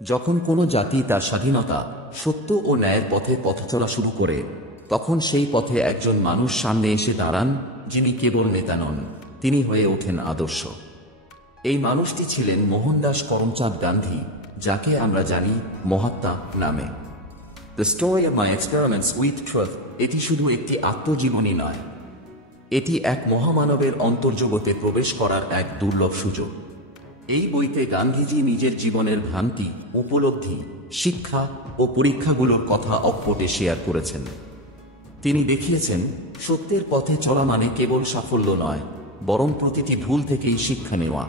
যখন কোনো জাতি তার স্বাধীনতা, সত্য ও ন্যায়ের পথে পথ চলা শুরু করে, তখন সেই পথে একজন মানুষ সামনে এসে দাঁড়ান, যিনি কেবল নেতা নন, তিনি হয়ে ওঠেন আদর্শ। এই মানুষটি ছিলেন মোহনদাস করমচাঁদ গান্ধী, যাকে আমরা জানি মহাত্মা নামে। The story of my experiments with truth এটি শুধু একটি আত্মজীবনী নয়, এটি এক মহামানবের অন্তর্জগতে প্রবেশ করার এক দুর্লভ সুযোগ। এই বইতে গান্ধীজি নিজের জীবনের ভ্রান্তি, উপলব্ধি, শিক্ষা ও পরীক্ষাগুলোর কথা অকপটে শেয়ার করেছেন। তিনি দেখিয়েছেন, সত্যের পথে চলা মানে কেবল সাফল্য নয়, বরং প্রতিটি ভুল থেকেই শিক্ষা নেওয়া।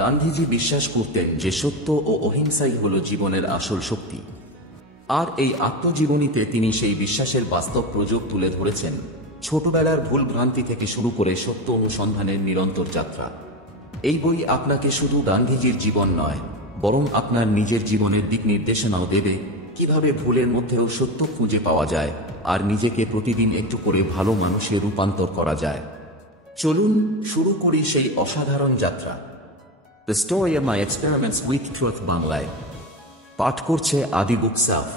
গান্ধীজি বিশ্বাস করতেন যে সত্য ও অহিংসাই হল জীবনের আসল শক্তি। আর এই আত্মজীবনীতে তিনি সেই বিশ্বাসের বাস্তব প্রয়োগ তুলে ধরেছেন, ছোটবেলার ভুল ভ্রান্তি থেকে শুরু করে সত্য অনুসন্ধানের নিরন্তর যাত্রা। এই বই আপনাকে শুধু গান্ধীজির জীবন নয়, বরং আপনার নিজের জীবনের দিক নির্দেশনাও দেবে, কিভাবে ভুলের মধ্যেও সত্য খুঁজে পাওয়া যায় আর নিজেকে প্রতিদিন একটু করে ভালো মানুষে রূপান্তর করা যায়। চলুন শুরু করি সেই অসাধারণ যাত্রা। The story of my experiments with truth বাংলায় পাঠ করছে আদি বুক সাফ।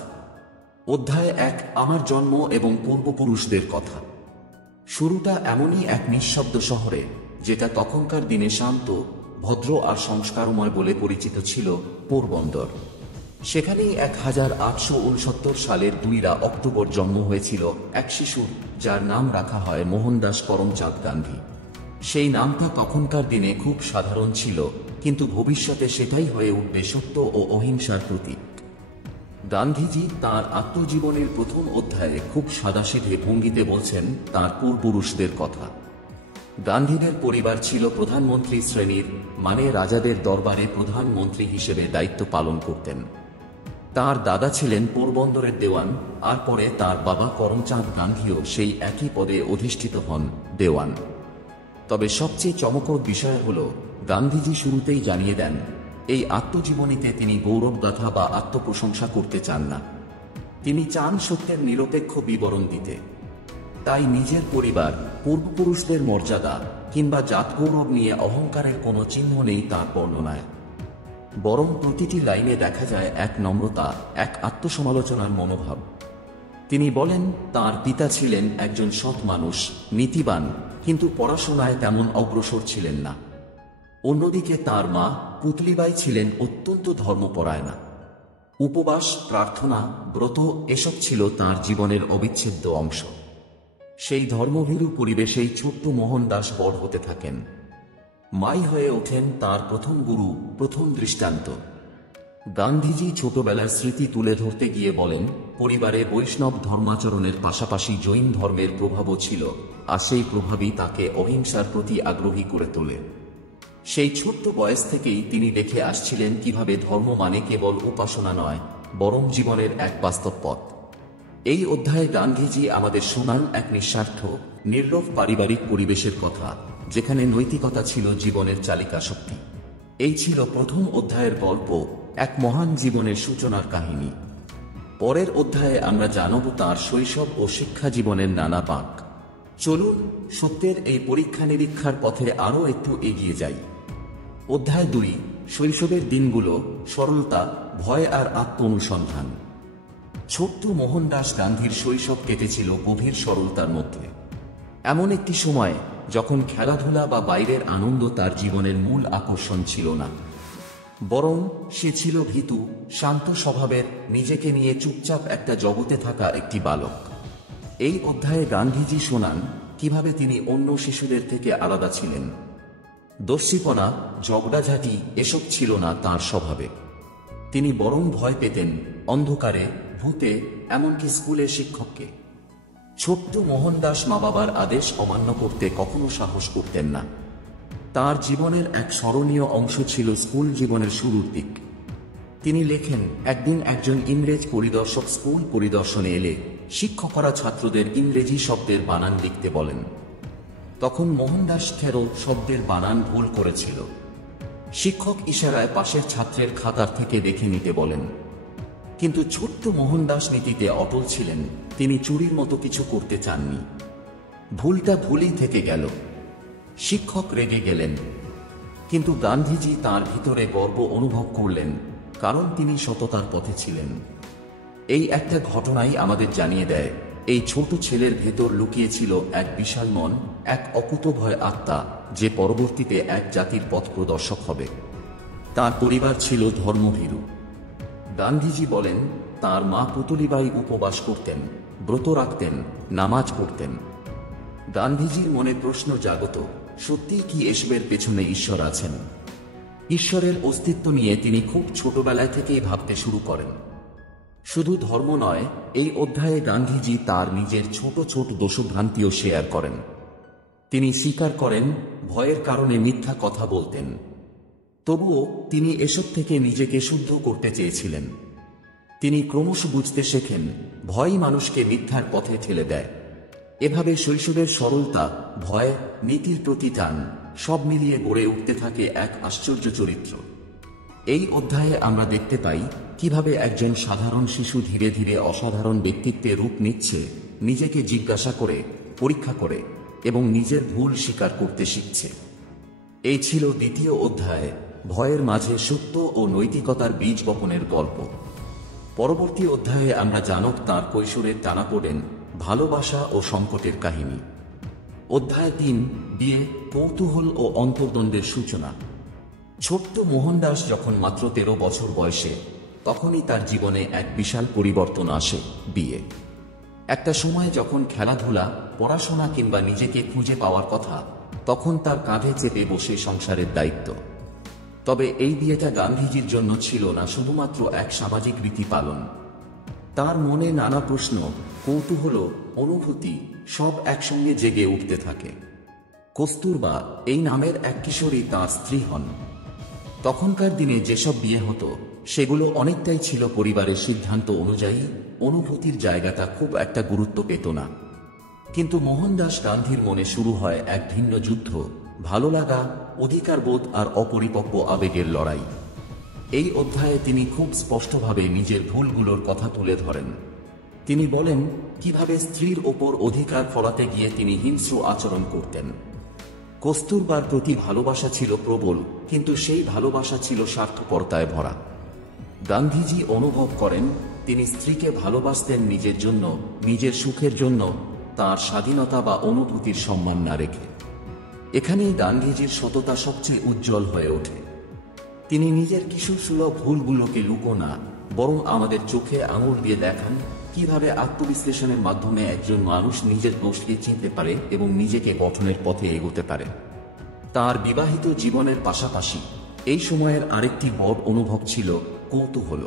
অধ্যায় 1, আমার জন্ম এবং পূর্বপুরুষদের কথা। শুরুটা এমনই এক নিঃশব্দ শহরে, যেটা তখনকার দিনে শান্ত, ভদ্র আর সংস্কারময় বলে পরিচিত ছিল, পোরবন্দর। সেখানেই 1869 সালের 2 অক্টোবর জন্ম হয়েছিল এক শিশুর, যার নাম রাখা হয় মোহনদাস করমচাঁদ গান্ধী। সেই নামটা তখনকার দিনে খুব সাধারণ ছিল, কিন্তু ভবিষ্যতে সেটাই হয়ে উঠবে সত্য ও অহিংসার প্রতীক। গান্ধীজি তাঁর আত্মজীবনের প্রথম অধ্যায়ে খুব সাদাসিধে ভঙ্গিতে বলছেন তাঁর পূর্বপুরুষদের কথা। গান্ধীদের পরিবার ছিল প্রধানমন্ত্রী শ্রেণীর, মানে রাজাদের দরবারে প্রধানমন্ত্রী হিসেবে দায়িত্ব পালন করতেন। তার দাদা ছিলেন পোরবন্দরের দেওয়ান, আর পরে তার বাবা করমচাঁদ গান্ধীও সেই একই পদে অধিষ্ঠিত হন, দেওয়ান। তবে সবচেয়ে চমকপ্রদ বিষয় হল, গান্ধীজি শুরুতেই জানিয়ে দেন, এই আত্মজীবনীতে তিনি গৌরবগাথা বা আত্মপ্রশংসা করতে চান না। তিনি চান সত্যের নিরপেক্ষ বিবরণ দিতে। তাই নিজের পরিবার, পূর্বপুরুষদের মর্যাদা কিংবা জাতগৌরব নিয়ে অহংকারের কোনো চিহ্ন নেই তাঁর বর্ণনায়। বরং প্রতিটি লাইনে দেখা যায় এক নম্রতা, এক আত্মসমালোচনার মনোভাব। তিনি বলেন, তাঁর পিতা ছিলেন একজন সৎ মানুষ, নীতিবান, কিন্তু পড়াশোনায় তেমন অগ্রসর ছিলেন না। অন্যদিকে তাঁর মা পুতলিবাই ছিলেন অত্যন্ত ধর্মপরায়ণা। উপবাস, প্রার্থনা, ব্রত এসব ছিল তাঁর জীবনের অবিচ্ছেদ্য অংশ। সেই ধর্মভীরু পরিবেশেই ছোট্ট মোহনদাস বড় হতে থাকেন। মাই হয়ে ওঠেন তাঁর প্রথম গুরু, প্রথম দৃষ্টান্ত। গান্ধীজি ছোটবেলার স্মৃতি তুলে ধরতে গিয়ে বলেন, পরিবারে বৈষ্ণব ধর্মাচরণের পাশাপাশি জৈন ধর্মের প্রভাবও ছিল, আর সেই প্রভাবই তাকে অহিংসার প্রতি আগ্রহী করে তোলে। সেই ছোট্ট বয়স থেকেই তিনি দেখে আসছিলেন কিভাবে ধর্ম মানে কেবল উপাসনা নয়, বরং জীবনের এক বাস্তব পথ। এই অধ্যায়ে গান্ধীজি আমাদের শোনান এক নিঃস্বার্থ, নির্লোভ পারিবারিক পরিবেশের কথা, যেখানে নৈতিকতা ছিল জীবনের চালিকা শক্তি। এই ছিল প্রথম অধ্যায়ের গল্প, এক মহান জীবনের সূচনার কাহিনী। পরের অধ্যায়ে আমরা জানব তাঁর শৈশব ও শিক্ষা জীবনের নানা বাঁক। চলুন সত্যের এই পরীক্ষা নিরীক্ষার পথে আরও একটু এগিয়ে যাই। অধ্যায় 2, শৈশবের দিনগুলো, সরলতা, ভয় আর আত্ম অনুসন্ধান। ছোট্ট মোহনদাস গান্ধীর শৈশব কেটেছিল গভীর সরলতার মধ্যে। এমন একটি সময় যখন খেলাধুলা বা বাইরের আনন্দ তার জীবনের মূল আকর্ষণ ছিল না, বরং সে ছিল ভীতু, শান্ত স্বভাবের, নিজেকে নিয়ে চুপচাপ একটা জগতে থাকা একটি বালক। এই অধ্যায়ে গান্ধীজি শোনান কিভাবে তিনি অন্য শিশুদের থেকে আলাদা ছিলেন। দস্যিপনা, ঝগড়াঝাঁটি এসব ছিল না তাঁর স্বভাবে। তিনি বরং ভয় পেতেন অন্ধকারে, ভূতে, এমনকি স্কুলের শিক্ষককে। ছোট্ট মোহনদাস মা বাবার আদেশ অমান্য করতে কখনো সাহস করতেন না। তার জীবনের এক স্মরণীয় অংশ ছিল স্কুল জীবনের শুরুর দিক। তিনি লেখেন, একদিন একজন ইংরেজ পরিদর্শক স্কুল পরিদর্শনে এলে শিক্ষকরা ছাত্রদের ইংরেজি শব্দের বানান লিখতে বলেন। তখন মোহনদাস থেরো শব্দের বানান ভুল করেছিল। শিক্ষক ইশারায় পাশের ছাত্রের খাতার থেকে দেখে নিতে বলেন। কিন্তু ছোট্ট মোহনদাস নীতিতে অটল ছিলেন, তিনি চুরির মতো কিছু করতে চাননি। ভুলটা ভুলই থেকে গেল। শিক্ষক রেগে গেলেন, কিন্তু গান্ধীজি তাঁর ভিতরে গর্ব অনুভব করলেন, কারণ তিনি সততার পথে ছিলেন। এই একটা ঘটনাই আমাদের জানিয়ে দেয় এই ছোট ছেলের ভেতর লুকিয়েছিল এক বিশাল মন, এক অকুতোভয় আত্মা, যে পরবর্তীতে এক জাতির পথ প্রদর্শক হবে। তার পরিবার ছিল ধর্মভীরু। গান্ধীজি বলেন, তার মা পুতলিবাই উপবাস করতেন, ব্রত রাখতেন, নামাজ পড়তেন। গান্ধীজির মনে প্রশ্ন জাগত, সত্যিই কি এসবের পেছনে ঈশ্বর আছেন? ঈশ্বরের অস্তিত্ব নিয়ে তিনি খুব ছোটবেলায় থেকেই ভাবতে শুরু করেন। শুধু ধর্ম নয়, এই অধ্যায়ে গান্ধীজি তার নিজের ছোট ছোট দোষভ্রান্তিও শেয়ার করেন। তিনি স্বীকার করেন ভয়ের কারণে মিথ্যা কথা বলতেন। তবুও তিনি এসব থেকে নিজেকে শুদ্ধ করতে চেয়েছিলেন। তিনি ক্রমশ বুঝতে শেখেন ভয়ই মানুষকে মিথ্যার পথে ঠেলে দেয়। এভাবে শৈশবের সরলতা, ভয়, নীতির প্রতি টান সব মিলিয়ে গড়ে উঠতে থাকে এক আশ্চর্য চরিত্র। এই অধ্যায়ে আমরা দেখতে পাই কিভাবে একজন সাধারণ শিশু ধীরে ধীরে অসাধারণ ব্যক্তিত্বে রূপ নিচ্ছে, নিজেকে জিজ্ঞাসা করে, পরীক্ষা করে এবং নিজের ভুল স্বীকার করতে শিখছে। এই ছিল দ্বিতীয় অধ্যায়, ভয়ের মাঝে সত্য ও নৈতিকতার বীজ বপনের গল্প। পরবর্তী অধ্যায়ে আমরা জানব তাঁর কৈশোরের টানাপোড়েন, ভালোবাসা ও সংকটের কাহিনী। অধ্যায় ৩, বিয়ে, কৌতূহল ও অন্তর্দ্বন্দ্বের সূচনা। ছোট্ট মোহনদাস যখন মাত্র 13 বছর বয়সে, তখনই তার জীবনে এক বিশাল পরিবর্তন আসে, বিয়ে। একটা সময় যখন খেলাধুলা, পড়াশোনা কিংবা নিজেকে খুঁজে পাওয়ার কথা, তখন তার কাঁধে চেপে বসে সংসারের দায়িত্ব। তবে এই বিয়েটা গান্ধীজির জন্য ছিল না শুধুমাত্র এক সামাজিক রীতি পালন। তার মনে নানা প্রশ্ন, কৌতূহল, অনুভূতি সব একসঙ্গে জেগে উঠতে থাকে। কস্তুরবা এই নামের এক কিশোরী তাঁর স্ত্রী হন। তখনকার দিনে যেসব বিয়ে হতো সেগুলো অনেকটাই ছিল পরিবারের সিদ্ধান্ত অনুযায়ী, অনুভূতির জায়গাটা খুব একটা গুরুত্ব পেত না। কিন্তু মোহনদাস গান্ধীর মনে শুরু হয় এক ভিন্ন যুদ্ধ, ভালো লাগা, অধিকারবোধ আর অপরিপক্ব আবেগের লড়াই। এই অধ্যায়ে তিনি খুব স্পষ্টভাবে নিজের ভুলগুলোর কথা তুলে ধরেন। তিনি বলেন কিভাবে স্ত্রীর ওপর অধিকার ফলাতে গিয়ে তিনি হিংস্র আচরণ করতেন। কস্তুরবার প্রতি ভালোবাসা ছিল প্রবল, কিন্তু সেই ভালোবাসা ছিল স্বার্থপরতায় ভরা। গান্ধীজি অনুভব করেন তিনি স্ত্রীকে ভালোবাসতেন নিজের জন্য, নিজের সুখের জন্য, তার স্বাধীনতা বা অনুভূতির সম্মান না রেখে। এখানেই গান্ধীজির সততা সবচেয়ে উজ্জ্বল হয়ে ওঠে। তিনি নিজের কিশোরসুলভ ভুলগুলোকে লুকো না, বরং আমাদের চোখে আঙুল দিয়ে দেখান কিভাবে আত্মবিশ্লেষণের মাধ্যমে একজন মানুষ নিজের দোষকে চিনতে পারে এবং নিজেকে গঠনের পথে এগোতে পারে। তার বিবাহিত জীবনের পাশাপাশি এই সময়ের আরেকটি বড় অনুভব ছিল কৌতূহল।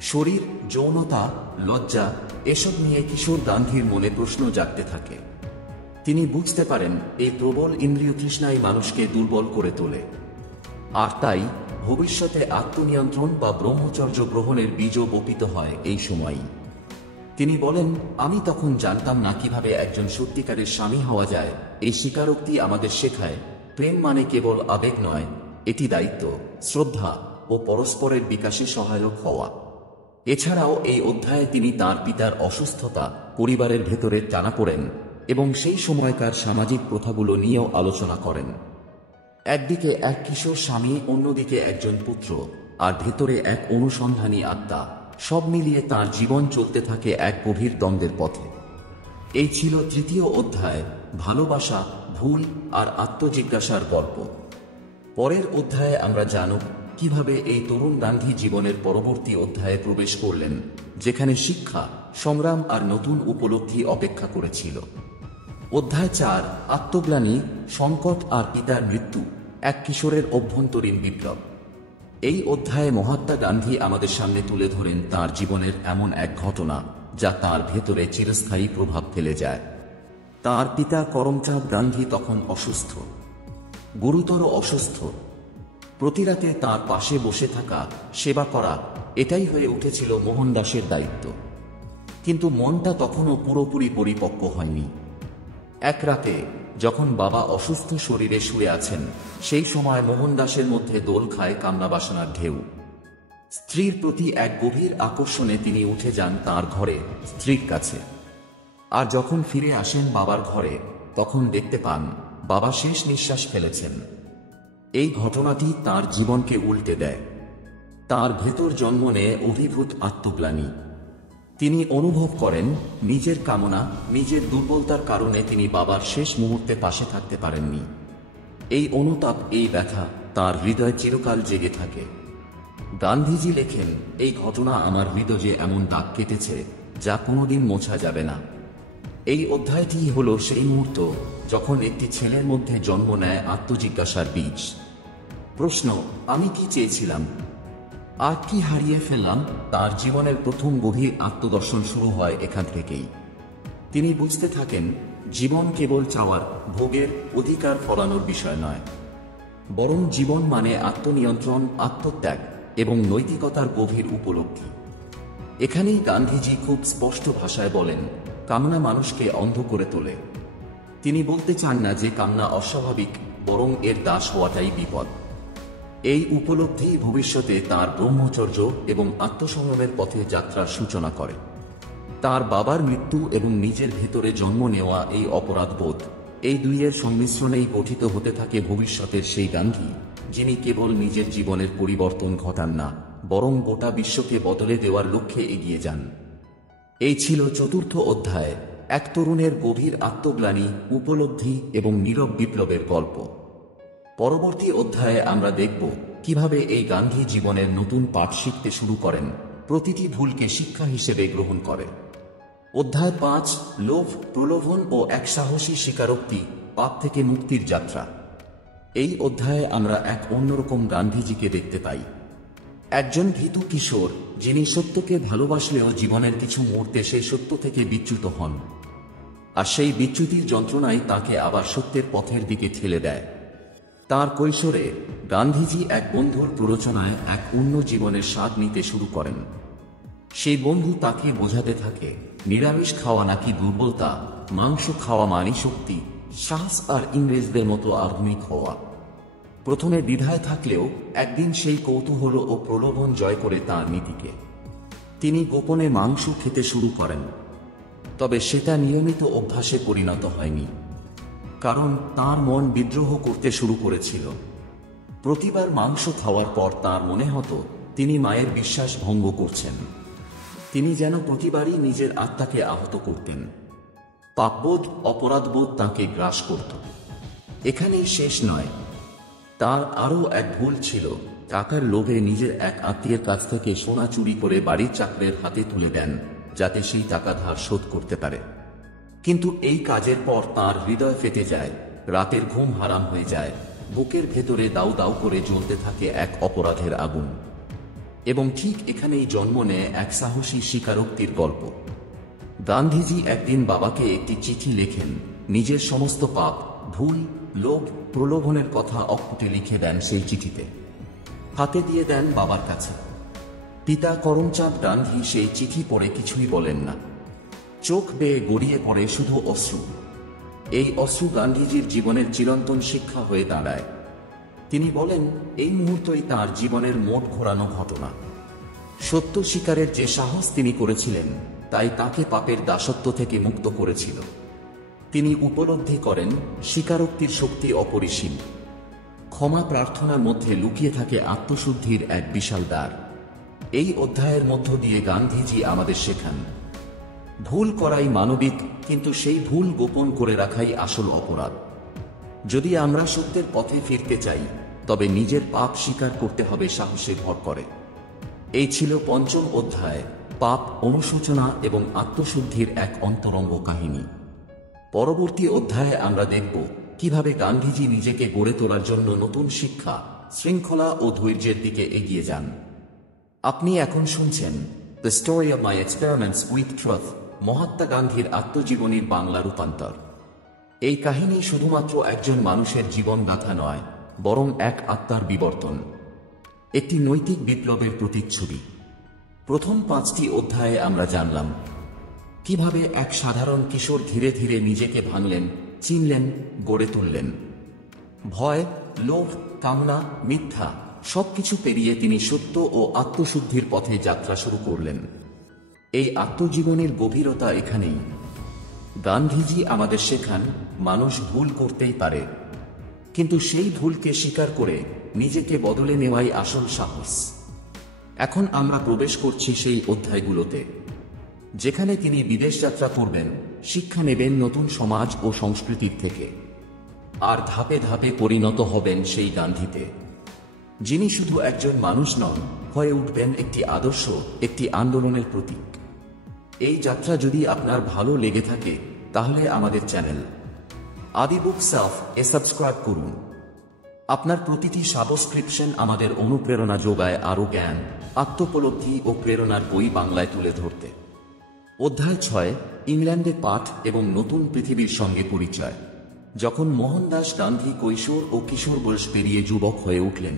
শরীর, যৌনতা, লজ্জা এসব নিয়ে কিশোর গান্ধীর মনে প্রশ্ন জাগতে থাকে। তিনি বুঝতে পারেন এই প্রবল ইন্দ্রিয় তৃষ্ণাই মানুষকে দুর্বল করে তোলে। আর তাই ভবিষ্যতে আত্মনিয়ন্ত্রণ বা ব্রহ্মচর্য গ্রহণের বীজও বপিত হয় এই সময়ই। তিনি বলেন, আমি তখন জানতাম না কিভাবে একজন সত্যিকারের স্বামী হওয়া যায়। এই স্বীকারোক্তি আমাদের শেখায় প্রেম মানে কেবল আবেগ নয়, এটি দায়িত্ব, শ্রদ্ধা ও পরস্পরের বিকাশে সহায়ক হওয়া। এছাড়াও এই অধ্যায়ে তিনি তার পিতার অসুস্থতা, পরিবারের ভেতরের টানাপোড়েন এবং সেই সময়কার সামাজিক প্রথাগুলো নিয়েও আলোচনা করেন। একদিকে এক কিশোর স্বামী, অন্যদিকে একজন পুত্র, আর ভেতরে এক অনুসন্ধানী আত্মা, সব মিলিয়ে তাঁর জীবন চলতে থাকে এক গভীর দ্বন্দ্বের পথে। এই ছিল তৃতীয় অধ্যায়, ভালোবাসা, ভুল আর আত্মজিজ্ঞাসার গল্প। পরের অধ্যায়ে আমরা জানব কিভাবে এই তরুণ গান্ধী জীবনের পরবর্তী অধ্যায়ে প্রবেশ করলেন, যেখানে শিক্ষা, সংগ্রাম আর নতুন উপলব্ধি অপেক্ষা করেছিল। অধ্যায় 4, আত্মগ্লানি, সংকট আর পিতার মৃত্যু, এক কিশোরের অভ্যন্তরীণ বিপ্লব। এই অধ্যায়ে মহাত্মা গান্ধী আমাদের সামনে তুলে ধরেন তাঁর জীবনের এমন এক ঘটনা যা তাঁর ভেতরে চিরস্থায়ী প্রভাব ফেলে যায়। তাঁর পিতা করমচাঁদ গান্ধী তখন অসুস্থ, গুরুতর অসুস্থ। প্রতি রাতে তাঁর পাশে বসে থাকা, সেবা করা, এটাই হয়ে উঠেছিল মোহনদাসের দায়িত্ব। কিন্তু মনটা তখনও পুরোপুরি পরিপক্ব হয়নি। এক রাতে যখন বাবা অসুস্থ শরীরে শুয়ে আছেন, সেই সময় মোহনদাসের মধ্যে দোল খায় কামনাবাসনার ঢেউ। স্ত্রীর প্রতি এক গভীর আকর্ষণে তিনি উঠে যান তাঁর ঘরে, স্ত্রীর কাছে। আর যখন ফিরে আসেন বাবার ঘরে, তখন দেখতে পান বাবা শেষ নিঃশ্বাস ফেলেছেন। এই ঘটনাটি তাঁর জীবনকে উল্টে দেয়। তার ভেতর জন্ম নেয় অভিভূত আত্মগ্লানি। তিনি অনুভব করেন নিজের কামনা, নিজের দুর্বলতার কারণে তিনি বাবার শেষ মুহূর্তে পাশে থাকতে পারেননি। এই অনুতাপ, এই ব্যথা তার হৃদয়ে চিরকাল জেগে থাকে। গান্ধীজি লেখেন, এই ঘটনা আমার হৃদয়ে এমন দাগ কেটেছে যা কোনোদিন মোছা যাবে না। এই অধ্যায়টি হল সেই মুহূর্ত যখন একটি ছেলের মধ্যে জন্ম নেয় আত্মজিজ্ঞাসার বীজ। প্রশ্ন, আমি কি চেয়েছিলাম আর কি হারিয়ে ফেললাম? তার জীবনের প্রথম গভীর আত্মদর্শন শুরু হয় এখান থেকেই। তিনি বুঝতে থাকেন জীবন কেবল চাওয়ার, ভোগের, অধিকার ফলানোর বিষয় নয়, বরং জীবন মানে আত্মনিয়ন্ত্রণ, আত্মত্যাগ এবং নৈতিকতার গভীর উপলব্ধি। এখানেই গান্ধীজি খুব স্পষ্ট ভাষায় বলেন, কামনা মানুষকে অন্ধ করে তোলে। তিনি বলতে চান না যে কামনা অস্বাভাবিক, বরং এর দাস হওয়াটাই বিপদ। এই উপলব্ধি ভবিষ্যতে তার ব্রহ্মচর্য এবং আত্মসংযমের পথে যাত্রার সূচনা করে। তার বাবার মৃত্যু এবং নিজের ভেতরে জন্ম নেওয়া এই অপরাধবোধ, এই দুইয়ের সংমিশ্রণেই গঠিত হতে থাকে ভবিষ্যতের সেই গান্ধী, যিনি কেবল নিজের জীবনের পরিবর্তন ঘটান না, বরং গোটা বিশ্বকে বদলে দেওয়ার লক্ষ্যে এগিয়ে যান। এই ছিল চতুর্থ অধ্যায়, এক তরুণের গভীর আত্মগ্লানি, উপলব্ধি এবং নীরব বিপ্লবের গল্প। পরবর্তী অধ্যায়ে আমরা দেখব কিভাবে এই গান্ধী জীবনের নতুন পাঠ শিখতে শুরু করেন, প্রতিটি ভুলকে শিক্ষা হিসেবে গ্রহণ করে। অধ্যায় 5, লোভ, প্রলোভন ও এক সাহসী স্বীকারোক্তি, পাপ থেকে মুক্তির যাত্রা। এই অধ্যায়ে আমরা এক অন্যরকম গান্ধীজিকে দেখতে পাই। একজন ভীতু কিশোর, যিনি সত্যকে ভালোবাসলেও জীবনের কিছু মুহূর্তে সেই সত্য থেকে বিচ্যুত হন, আর সেই বিচ্যুতির যন্ত্রণাই তাকে আবার সত্যের পথের দিকে ঠেলে দেয়। তার কৈশোরে গান্ধীজি এক বন্ধুর প্ররোচনায় এক অন্য জীবনের স্বাদ নিতে শুরু করেন। সেই বন্ধু তাকে বোঝাতে থাকে নিরামিষ খাওয়া নাকি দুর্বলতা, মাংস খাওয়া মানে শক্তি, সাহস আর ইংরেজদের মতো আধুনিক হওয়া। প্রথমে দ্বিধায় থাকলেও একদিন সেই কৌতূহল ও প্রলোভন জয় করে তাঁর নীতিকে তিনি গোপনে মাংস খেতে শুরু করেন। তবে সেটা নিয়মিত অভ্যাসে পরিণত হয়নি, কারণ তার মন বিদ্রোহ করতে শুরু করেছিল। প্রতিবার মাংস খাওয়ার পর তার মনে হতো তিনি মায়ের বিশ্বাস ভঙ্গ করছেন। তিনি যেন প্রতিবারই নিজের আত্মাকে আহত করতেন। পাপবোধ, অপরাধবোধ তাকে গ্রাস করত। এখানেই শেষ নয়, তার আরও এক ভুল ছিল, টাকার লোভে নিজের এক আত্মীয়ের কাছ থেকে সোনা চুরি করে বাড়ির চাকরের হাতে তুলে দেন, যাতে সেই টাকা ধার শোধ করতে পারে। কিন্তু এই কাজের পর তার হৃদয় ফেটে যায়, রাতের ঘুম হারাম হয়ে যায়, বুকের ভেতরে দাউ দাউ করে জ্বলতে থাকে এক অপরাধের আগুন। এবং ঠিক এখানেই জন্ম নেয় এক সাহসী স্বীকারোক্তির গল্প। গান্ধীজি একদিন বাবাকে একটি চিঠি লেখেন, নিজের সমস্ত পাপ, ভুল, লোভ, প্রলোভনের কথা অক্ষরে লিখে দেন সেই চিঠিতে, হাতে দিয়ে দেন বাবার কাছে। পিতা করমচাঁদ গান্ধী সেই চিঠি পড়ে কিছুই বলেন না, চোখ বেয়ে গড়িয়ে পড়ে শুধু অশ্রু। এই অশ্রু গান্ধীজির জীবনের চিরন্তন শিক্ষা হয়ে দাঁড়ায়। তিনি বলেন, এই মুহূর্তই তাঁর জীবনের মোট ঘোরানো ঘটনা। সত্য স্বীকারের যে সাহস তিনি করেছিলেন, তাই তাকে পাপের দাসত্ব থেকে মুক্ত করেছিল। তিনি উপলব্ধি করেন স্বীকারোক্তির শক্তি অপরিসীম। ক্ষমা প্রার্থনার মধ্যে লুকিয়ে থাকে আত্মশুদ্ধির এক বিশাল দ্বার। এই অধ্যায়ের মধ্য দিয়ে গান্ধীজি আমাদের শেখান, ভুল করাই মানবিক, কিন্তু সেই ভুল গোপন করে রাখাই আসল অপরাধ। যদি আমরা সত্যের পথে ফিরতে চাই, তবে নিজের পাপ স্বীকার করতে হবে সাহসে ভর করে। এই ছিল পঞ্চম অধ্যায়, পাপ, অনুশোচনা এবং আত্মশুদ্ধির এক অন্তরঙ্গ কাহিনী। পরবর্তী অধ্যায়ে আমরা দেখব কিভাবে গান্ধীজি নিজেকে গড়ে তোলার জন্য নতুন শিক্ষা, শৃঙ্খলা ও ধৈর্যের দিকে এগিয়ে যান। আপনি এখন শুনছেন the story of my experiments with truth, Mahatma গান্ধীর আত্মজীবনীর বাংলা রূপান্তর। এই কাহিনী শুধুমাত্র একজন মানুষের জীবনগাথা নয়, বরং এক আত্মার বিবর্তন, একটি নৈতিক বিপ্লবের প্রতিচ্ছবি। প্রথম 5টি অধ্যায়ে আমরা জানলাম কিভাবে এক সাধারণ কিশোর ধীরে ধীরে নিজেকে ভাঙলেন, চিনলেন, গড়ে তুললেন। ভয়, লোভ, কামনা, মিথ্যা সবকিছু পেরিয়ে তিনি সত্য ও আত্মশুদ্ধির পথে যাত্রা শুরু করলেন। এই আত্মজীবনের গভীরতা এখানেই। গান্ধীজি আমাদের শেখান, মানুষ ভুল করতেই পারে, কিন্তু সেই ভুলকে স্বীকার করে নিজেকে বদলে নেওয়াই আসল সাহস। এখন আমরা প্রবেশ করছি সেই অধ্যায়গুলোতে, যেখানে তিনি বিদেশ যাত্রা করবেন, শিক্ষা নেবেন নতুন সমাজ ও সংস্কৃতির থেকে, আর ধাপে ধাপে পরিণত হবেন সেই গান্ধীতে, যিনি শুধু একজন মানুষ নন, হয়ে উঠবেন একটি আদর্শ, একটি আন্দোলনের প্রতীক। এই যাত্রা যদি আপনার ভালো লেগে থাকে তাহলে আমাদের চ্যানেল আদি বুক সেলফ সাবস্ক্রাইব করুন। আপনার প্রতিটি সাবস্ক্রিপশন আমাদের অনুপ্রেরণা যোগায় আরও জ্ঞান, আত্মোপলব্ধি ও প্রেরণার বই বাংলায় তুলে ধরতে। অধ্যায় 6, ইংল্যান্ডে পাঠ এবং নতুন পৃথিবীর সঙ্গে পরিচয়। যখন মোহনদাস গান্ধী কৈশোর ও কিশোর বয়স পেরিয়ে যুবক হয়ে উঠলেন,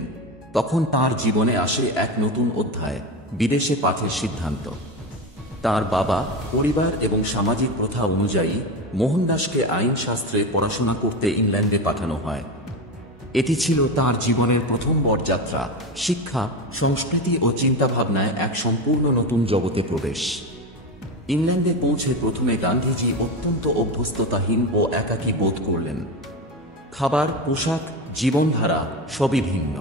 তখন তার জীবনে আসে এক নতুন অধ্যায়, বিদেশে পাঠের সিদ্ধান্ত। তার বাবা, পরিবার এবং সামাজিক প্রথা অনুযায়ী মোহনদাসকে আইনশাস্ত্রে পড়াশোনা করতে ইংল্যান্ডে পাঠানো হয়। এটি ছিল তার জীবনের প্রথম বড় যাত্রা, শিক্ষা, সংস্কৃতি ও চিন্তাভাবনায় এক সম্পূর্ণ নতুন জগতে প্রবেশ। ইংল্যান্ডে পৌঁছে প্রথমে গান্ধীজি অত্যন্ত অভ্যস্ততাহীন ও একাকী বোধ করলেন। খাবার, পোশাক, জীবনধারা সবই ভিন্ন।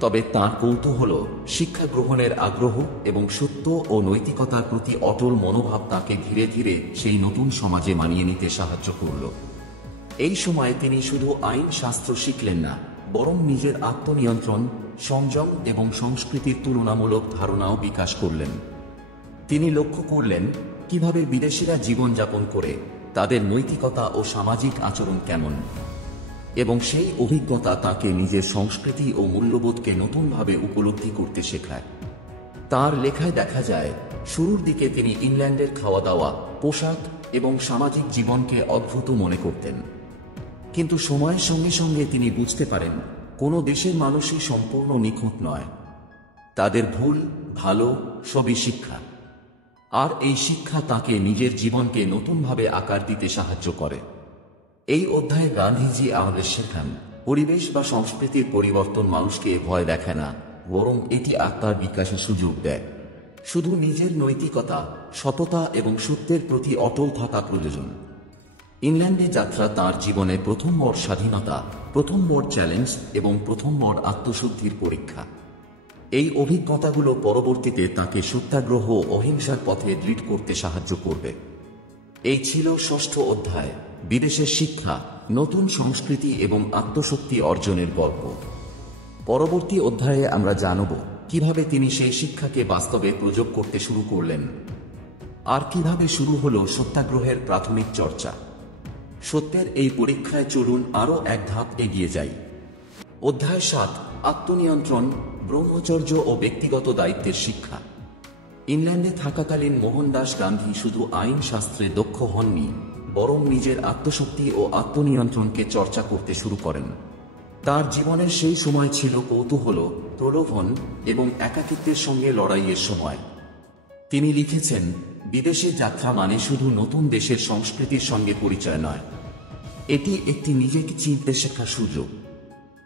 তবে তাঁর কৌতূহল, শিক্ষা গ্রহণের আগ্রহ এবং সত্য ও নৈতিকতার প্রতি অটল মনোভাব তাঁকে ধীরে ধীরে সেই নতুন সমাজে মানিয়ে নিতে সাহায্য করল। এই সময়ে তিনি শুধু আইন শাস্ত্র শিখলেন না, বরং নিজের আত্মনিয়ন্ত্রণ, সংযম এবং সংস্কৃতির তুলনামূলক ধারণাও বিকাশ করলেন। তিনি লক্ষ্য করলেন কিভাবে বিদেশিরা জীবনযাপন করে, তাদের নৈতিকতা ও সামাজিক আচরণ কেমন, এবং সেই অভিজ্ঞতা তাকে নিজের সংস্কৃতি ও মূল্যবোধকে নতুনভাবে উপলব্ধি করতে শেখায়। তার লেখায় দেখা যায়, শুরুর দিকে তিনি ইংল্যান্ডের খাওয়া দাওয়া, পোশাক এবং সামাজিক জীবনকে অদ্ভুত মনে করতেন। কিন্তু সময়ের সঙ্গে সঙ্গে তিনি বুঝতে পারেন, কোনো দেশের মানুষই সম্পূর্ণ নিখুঁত নয়। তাদের ভুল, ভালো সবই শিক্ষা। আর এই শিক্ষা তাকে নিজের জীবনকে নতুনভাবে আকার দিতে সাহায্য করে। এই অধ্যায়ে গান্ধীজি আমাদের শেখান, পরিবেশ বা সংস্কৃতির পরিবর্তন মানুষকে ভয় দেখায় না, বরং এটি আত্মার বিকাশের সুযোগ দেয়। শুধু নিজের নৈতিকতা, সততা এবং সত্যের প্রতি অটল থাকা প্রয়োজন। ইংল্যান্ডে যাত্রা তাঁর জীবনে প্রথম বড় স্বাধীনতা, প্রথম বড় চ্যালেঞ্জ এবং প্রথম বড় আত্মশুদ্ধির পরীক্ষা। এই অভিজ্ঞতাগুলো পরবর্তীতে তাঁকে সত্যাগ্রহ ও অহিংসার পথে দৃঢ় করতে সাহায্য করবে। এই ছিল ষষ্ঠ অধ্যায়, বিদেশের শিক্ষা, নতুন সংস্কৃতি এবং আত্মশক্তি অর্জনের গল্প। পরবর্তী অধ্যায়ে আমরা জানব কিভাবে তিনি সেই শিক্ষাকে বাস্তবে প্রয়োগ করতে শুরু করলেন, আর কিভাবে শুরু হলো সত্যাগ্রহের প্রাথমিক চর্চা। সত্যের এই পরীক্ষায় চলুন আরও এক ধাপ এগিয়ে যাই। অধ্যায় 7, আত্মনিয়ন্ত্রণ, ব্রহ্মচর্য ও ব্যক্তিগত দায়িত্বের শিক্ষা। ইংল্যান্ডে থাকাকালীন মোহনদাস গান্ধী শুধু আইন শাস্ত্রে দক্ষ হননি, বরং নিজের আত্মশক্তি ও আত্মনিয়ন্ত্রণকে চর্চা করতে শুরু করেন। তার জীবনের সেই সময় ছিল কৌতূহল, প্রলোভন এবং একাকিত্বের সঙ্গে লড়াইয়ের সময়। তিনি লিখেছেন, বিদেশে যাত্রা মানে শুধু নতুন দেশের সংস্কৃতির সঙ্গে পরিচয় নয়, এটি একটি নিজেকে চিনতে শেখার সুযোগ।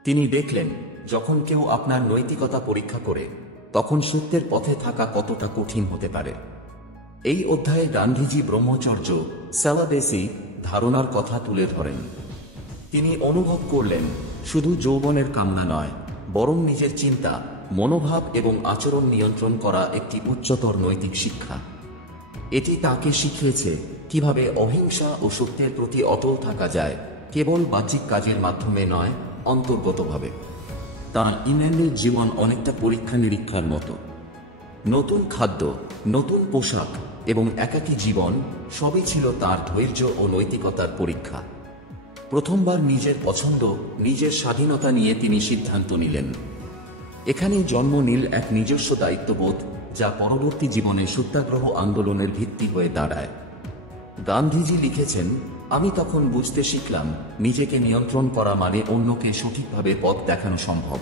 তিনি দেখলেন, যখন কেউ আপনার নৈতিকতা পরীক্ষা করে, তখন সত্যের পথে থাকা কতটা কঠিন হতে পারে। এই অধ্যায়ে গান্ধীজি ব্রহ্মচর্য, সেলাবেসি ধারণার কথা তুলে ধরেন। তিনি অনুভব করলেন, শুধু যৌবনের কামনা নয়, বরং নিজের চিন্তা, মনোভাব এবং আচরণ নিয়ন্ত্রণ করা একটি উচ্চতর নৈতিক শিক্ষা। এটি তাকে শিখিয়েছে কিভাবে অহিংসা ও সত্যের প্রতি অটল থাকা যায়, কেবল বাহ্যিক কাজের মাধ্যমে নয়, অন্তর্গতভাবে। তার ইংল্যান্ডের জীবন অনেকটা পরীক্ষা নিরীক্ষার মতো। নতুন খাদ্য, নতুন পোশাক এবং একাকী জীবন সবই ছিল তার ধৈর্য ও নৈতিকতার পরীক্ষা। প্রথমবার নিজের পছন্দ, নিজের স্বাধীনতা নিয়ে তিনি সিদ্ধান্ত নিলেন। এখানেই জন্ম নিল এক নিজস্ব দায়িত্ববোধ, যা পরবর্তী জীবনে সত্যাগ্রহ আন্দোলনের ভিত্তি হয়ে দাঁড়ায়। গান্ধীজি লিখেছেন, আমি তখন বুঝতে শিখলাম, নিজেকে নিয়ন্ত্রণ করা মানে অন্যকে সঠিকভাবে পথ দেখানো সম্ভব।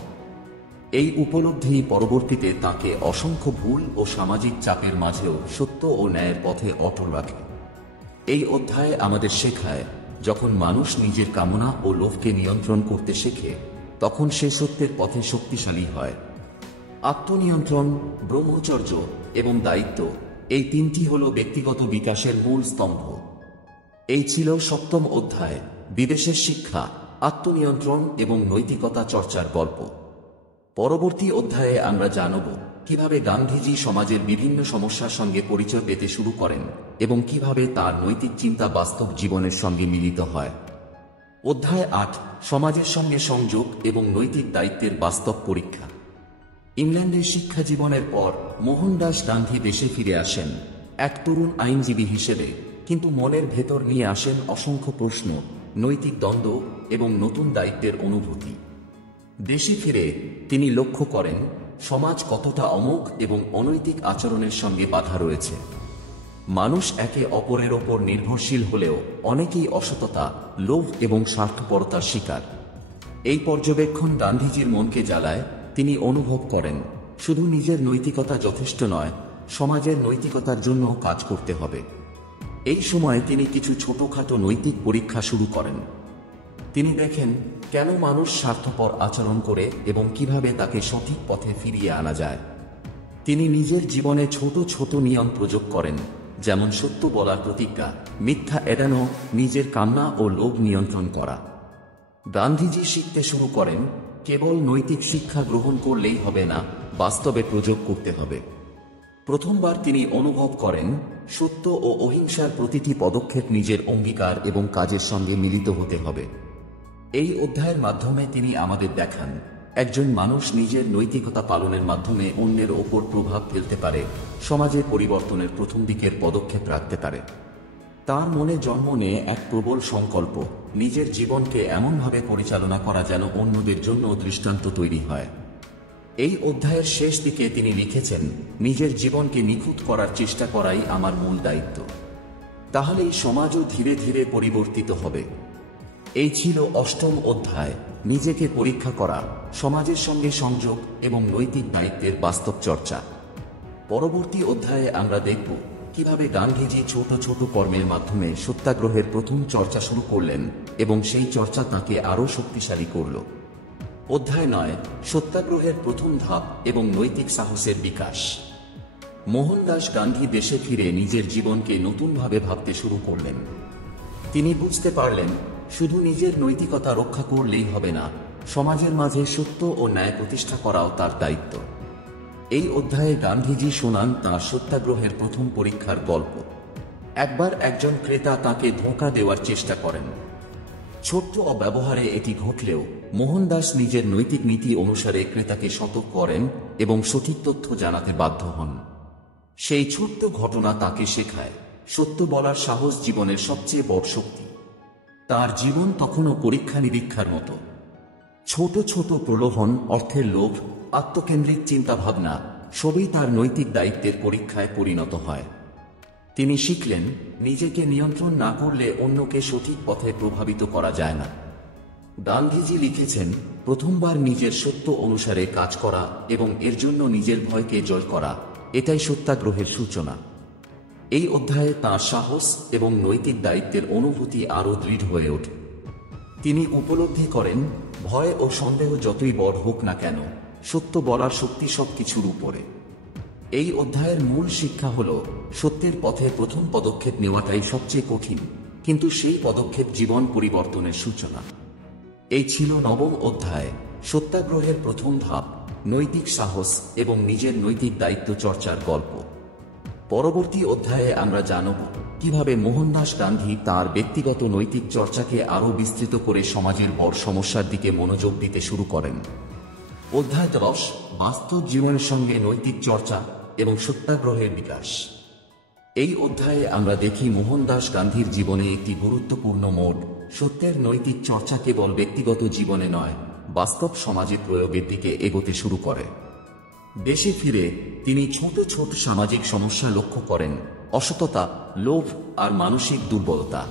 এই উপলব্ধি পরবর্তীতে তাকে অসংখ্য ভুল ও সামাজিক চাপের মাঝেও সত্য ও ন্যায়ের পথে অটল রাখে। এই অধ্যায়ে আমাদের শেখায়, যখন মানুষ নিজের কামনা ও লোভকে নিয়ন্ত্রণ করতে শেখে, তখন সে সত্যের পথে শক্তিশালী হয়। আত্মনিয়ন্ত্রণ, ব্রহ্মচর্য এবং দায়িত্ব, এই তিনটি হল ব্যক্তিগত বিকাশের মূল স্তম্ভ। এই ছিল সপ্তম অধ্যায়, বিদেশের শিক্ষা, আত্মনিয়ন্ত্রণ এবং নৈতিকতা চর্চার গল্প। পরবর্তী অধ্যায়ে আমরা জানব কিভাবে গান্ধীজি সমাজের বিভিন্ন সমস্যার সঙ্গে পরিচয় পেতে শুরু করেন এবং কিভাবে তার নৈতিক চিন্তা বাস্তব জীবনের সঙ্গে মিলিত হয়। অধ্যায় 8, সমাজের সঙ্গে সংযোগ এবং নৈতিক দায়িত্বের বাস্তব পরীক্ষা। ইংল্যান্ডের শিক্ষা জীবনের পর মোহনদাস গান্ধী দেশে ফিরে আসেন এক তরুণ আইনজীবী হিসেবে, কিন্তু মনের ভেতর নিয়ে আসেন অসংখ্য প্রশ্ন, নৈতিক দ্বন্দ্ব এবং নতুন দায়িত্বের অনুভূতি। দেশে ফিরে তিনি লক্ষ্য করেন সমাজ কতটা অমোঘ এবং অনৈতিক আচরণের সঙ্গে বাধা রয়েছে। মানুষ একে অপরের ওপর নির্ভরশীল হলেও অনেকেই অসততা, লোভ এবং স্বার্থপরতার শিকার। এই পর্যবেক্ষণ গান্ধীজির মনকে জ্বালায়। তিনি অনুভব করেন শুধু নিজের নৈতিকতা যথেষ্ট নয়, সমাজের নৈতিকতার জন্য কাজ করতে হবে। এই সময়ে তিনি কিছু ছোটখাটো নৈতিক পরীক্ষা শুরু করেন। তিনি দেখেন কেন মানুষ স্বার্থপর আচরণ করে এবং কিভাবে তাকে সঠিক পথে ফিরিয়ে আনা যায়। তিনি নিজের জীবনে ছোট ছোট নিয়ম প্রয়োগ করেন, যেমন সত্য বলার প্রতিজ্ঞা, মিথ্যা এড়ানো, নিজের কামনা ও লোভ নিয়ন্ত্রণ করা। গান্ধীজি শিখতে শুরু করেন কেবল নৈতিক শিক্ষা গ্রহণ করলেই হবে না, বাস্তবে প্রয়োগ করতে হবে। প্রথমবার তিনি অনুভব করেন সত্য ও অহিংসার প্রতিটি পদক্ষেপ নিজের অঙ্গীকার এবং কাজের সঙ্গে মিলিত হতে হবে। এই অধ্যায়ের মাধ্যমে তিনি আমাদের দেখান একজন মানুষ নিজের নৈতিকতা পালনের মাধ্যমে অন্যের ওপর প্রভাব ফেলতে পারে, সমাজে পরিবর্তনের প্রথম দিকের পদক্ষেপ রাখতে পারে। তার মনে জন্ম নেয় এক প্রবল সংকল্প, নিজের জীবনকে এমনভাবে পরিচালনা করা যেন অন্যদের জন্য দৃষ্টান্ত তৈরি হয়। এই অধ্যায়ের শেষ দিকে তিনি লিখেছেন, নিজের জীবনকে নিখুঁত করার চেষ্টা করাই আমার মূল দায়িত্ব, তাহলেই সমাজও ধীরে ধীরে পরিবর্তিত হবে। এই ছিল অষ্টম অধ্যায়, নিজেকে পরীক্ষা করা, সমাজের সঙ্গে সংযোগ এবং নৈতিক দায়িত্বের বাস্তব চর্চা। পরবর্তী অধ্যায়ে আমরা দেখব কিভাবে গান্ধীজি ছোট ছোট কর্মের মাধ্যমে সত্যাগ্রহের প্রথম চর্চা শুরু করলেন এবং সেই চর্চা তাকে আরও শক্তিশালী করল। অধ্যায় 9, সত্যাগ্রহের প্রথম ধাপ এবং নৈতিক সাহসের বিকাশ। মোহনদাস গান্ধী দেশে ফিরে নিজের জীবনকে নতুনভাবে ভাবতে শুরু করলেন। তিনি বুঝতে পারলেন শুধু নিজের নৈতিকতা রক্ষা করলেই হবে না, সমাজের মাঝে সত্য ও ন্যায় প্রতিষ্ঠা করাও তার দায়িত্ব। এই অধ্যায়ে গান্ধীজি শোনান তাঁর সত্যাগ্রহের প্রথম পরীক্ষার গল্প। একবার একজন ক্রেতা তাকে ধোঁকা দেওয়ার চেষ্টা করেন। ছোট্ট অব্যবহারে এটি ঘটলেও মোহনদাস নিজের নৈতিক নীতি অনুসারে ক্রেতাকে সতর্ক করেন এবং সঠিক তথ্য জানাতে বাধ্য হন। সেই ছোট্ট ঘটনা তাকে শেখায় সত্য বলার সাহস জীবনের সবচেয়ে বড় শক্তি। তার জীবন তখনও পরীক্ষা নিরীক্ষার মতো। ছোট ছোট প্রলোভন, অর্থের লোভ, আত্মকেন্দ্রিক চিন্তাভাবনা সবই তার নৈতিক দায়িত্বের পরীক্ষায় পরিণত হয়। তিনি শিখলেন নিজেকে নিয়ন্ত্রণ না করলে অন্যকে সঠিক পথে প্রভাবিত করা যায় না। গান্ধীজি লিখেছেন, প্রথমবার নিজের সত্য অনুসারে কাজ করা এবং এর জন্য নিজের ভয়কে জয় করা, এটাই সত্যাগ্রহের সূচনা। এই অধ্যায়ে তাঁর সাহস এবং নৈতিক দায়িত্বের অনুভূতি আরও দৃঢ় হয়ে ওঠে। তিনি উপলব্ধি করেন ভয় ও সন্দেহ যতই বড় হোক না কেন, সত্য বলার শক্তি সবকিছুর উপরে। এই অধ্যায়ের মূল শিক্ষা হল সত্যের পথে প্রথম পদক্ষেপ নেওয়াটাই সবচেয়ে কঠিন, কিন্তু সেই পদক্ষেপ জীবন পরিবর্তনের সূচনা। এই ছিল নবম অধ্যায়, সত্যাগ্রহের প্রথম ধাপ, নৈতিক সাহস এবং নিজের নৈতিক দায়িত্ব চর্চার গল্প। পরবর্তী অধ্যায়ে আমরা জানব কিভাবে মোহনদাস গান্ধী তার ব্যক্তিগত নৈতিক চর্চাকে আরও বিস্তৃত করে সমাজের বড় সমস্যার দিকে মনোযোগ দিতে শুরু করেন। অধ্যায় 10, বাস্তব জীবনের সঙ্গে নৈতিক চর্চা এবং সত্যাগ্রহের বিকাশ। এই অধ্যায়ে আমরা দেখি মোহনদাস গান্ধীর জীবনে একটি গুরুত্বপূর্ণ মোড়, সত্যের নৈতিক চর্চা কেবল ব্যক্তিগত জীবনে নয়, বাস্তব সমাজে প্রয়োগের দিকে এগোতে শুরু করে। দেশে ফিরে তিনি ছোট ছোট সামাজিক সমস্যা লক্ষ্য করেন, অসততা, লোভ আর মানসিক দুর্বলতা।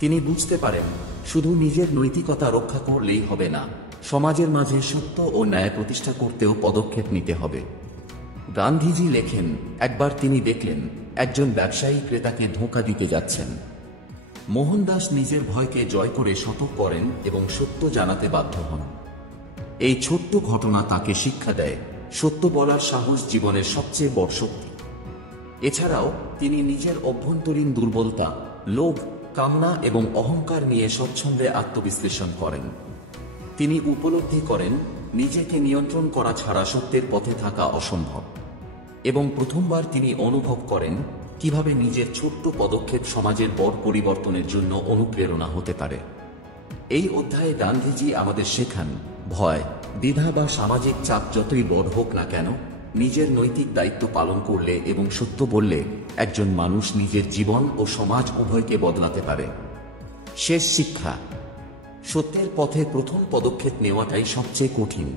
তিনি বুঝতে পারেন শুধু নিজের নৈতিকতা রক্ষা করলেই হবে না, সমাজের মাঝে সত্য ও ন্যায় প্রতিষ্ঠা করতেও পদক্ষেপ নিতে হবে। গান্ধীজি লেখেন, একবার তিনি দেখলেন একজন ব্যবসায়ী ক্রেতাকে ধোঁকা দিতে যাচ্ছেন। মোহনদাস নিজের ভয়কে জয় করে সতর্ক করেন এবং সত্য জানাতে বাধ্য হন। এই ছোট্ট ঘটনা তাকে শিক্ষা দেয় সত্য বলার সাহস জীবনের সবচেয়ে বড় শক্তি। এছাড়াও তিনি নিজের অভ্যন্তরীণ দুর্বলতা, লোভ, কামনা এবং অহংকার নিয়ে স্বচ্ছন্দে আত্মবিশ্লেষণ করেন। তিনি উপলব্ধি করেন নিজেকে নিয়ন্ত্রণ করা ছাড়া সত্যের পথে থাকা অসম্ভব। এবং প্রথমবার তিনি অনুভব করেন কিভাবে নিজের ছোট্ট পদক্ষেপ সমাজের বড় পরিবর্তনের জন্য অনুপ্রেরণা হতে পারে। এই অধ্যায়ে গান্ধীজি আমাদের শেখান, ভয়, দ্বিধা বা সামাজিক চাপ যতই বড় হোক না কেন, নিজের নৈতিক দায়িত্ব পালন করলে এবং সত্য বললে একজন মানুষ নিজের জীবন ও সমাজ উভয়কে বদলাতে পারে। শেষ শিক্ষা: সত্যের পথে প্রথম পদক্ষেপ নেওয়াটাই সবচেয়ে কঠিন,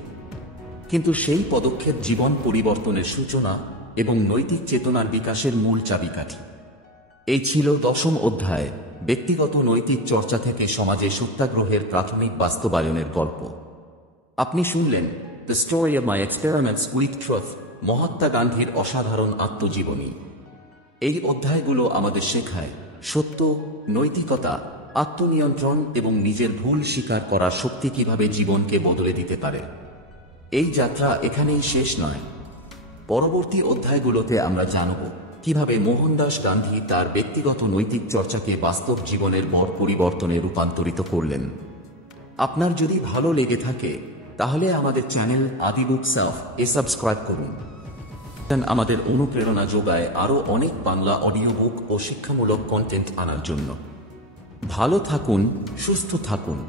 কিন্তু সেই পদক্ষেপ জীবন পরিবর্তনের সূচনা এবং নৈতিক চেতনার বিকাশের মূল চাবিকাঠি। এই ছিল 10ম অধ্যায়, ব্যক্তিগত নৈতিক চর্চা থেকে সমাজে সত্যাগ্রহের প্রাথমিক বাস্তবায়নের গল্প। আপনি শুনলেন the story of my experiments with truth, Mahatma গান্ধীর অসাধারণ আত্মজীবনী। এই অধ্যায়গুলো আমাদের শেখায় সত্য, নৈতিকতা, আত্মনিয়ন্ত্রণ এবং নিজের ভুল স্বীকার করার শক্তি কিভাবে জীবনকে বদলে দিতে পারে। এই যাত্রা এখানেই শেষ নয়। পরবর্তী অধ্যায়গুলোতে আমরা জানব কিভাবে মোহনদাস গান্ধী তার ব্যক্তিগত নৈতিক চর্চাকে বাস্তব জীবনের বড় পরিবর্তনে রূপান্তরিত করলেন। আপনার যদি ভালো লেগে থাকে তাহলে আমাদের চ্যানেল আদি বুকস এ সাবস্ক্রাইব করুন। আমাদের অনুপ্রেরণা যোগায় আরও অনেক বাংলা অডিও বুক ও শিক্ষামূলক কন্টেন্ট আনার জন্য। ভালো থাকুন, সুস্থ থাকুন।